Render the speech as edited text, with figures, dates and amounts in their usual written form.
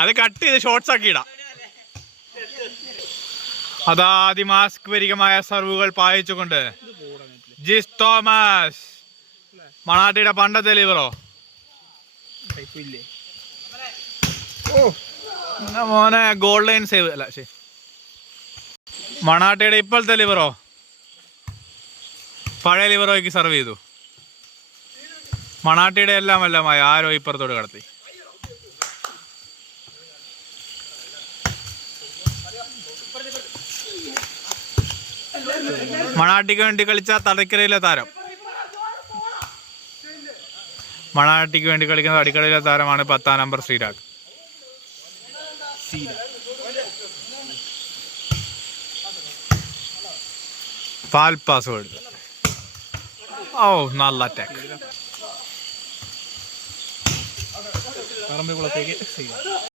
അത് കട്ട് ചെയ്ത് ഷോർട്സ് ആക്കി ഇടാം. അതാതിമാസ്പരികമായ സർവുകൾ പായിച്ചുകൊണ്ട് ജിസ് തോമസ് മണാട്ടിയുടെ പണ്ടത്തെ ലിവറോ മോനെ ഗോൾ ലൈൻ സേവ് അല്ല ശരി. മണാട്ടിയുടെ ഇപ്പോഴത്തെ ലിവറോ പഴയ ലിവറോയ്ക്ക് സർവ് ചെയ്തു. മണാട്ടിയുടെ എല്ലാമായി ആരോ ഇപ്പുറത്തോട് കടത്തി. മണാട്ടിക്ക് വേണ്ടി കളിച്ച തടക്കരയിലെ താരം, മണാട്ടിക്ക് വേണ്ടി കളിക്കുന്ന തടിക്കടയിലെ താരമാണ് 10ാം നമ്പർ ശ്രീരാഗ്. പാൽ പാസ്വേഡ്. ഓ നല്ല അറ്റാക്ക്.